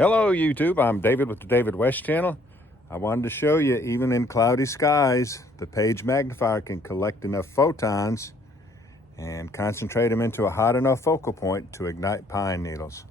Hello YouTube, I'm David with the David West channel. I wanted to show you, even in cloudy skies, the Page Magnifier can collect enough photons and concentrate them into a hot enough focal point to ignite pine needles.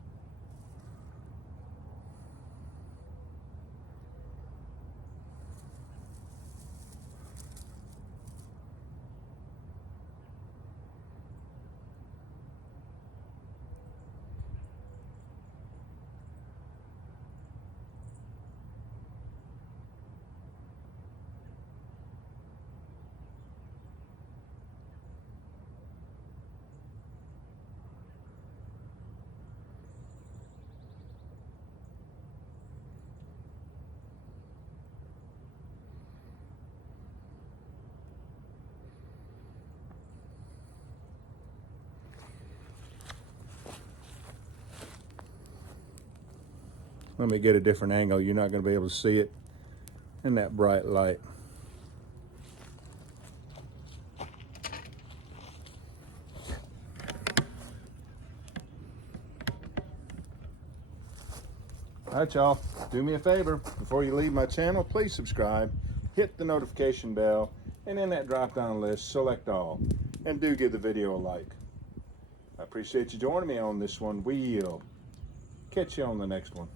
Let me get a different angle. You're not going to be able to see it in that bright light. All right, y'all, do me a favor. Before you leave my channel, please subscribe, hit the notification bell, and in that drop-down list, select all. And do give the video a like. I appreciate you joining me on this one. We'll catch you on the next one.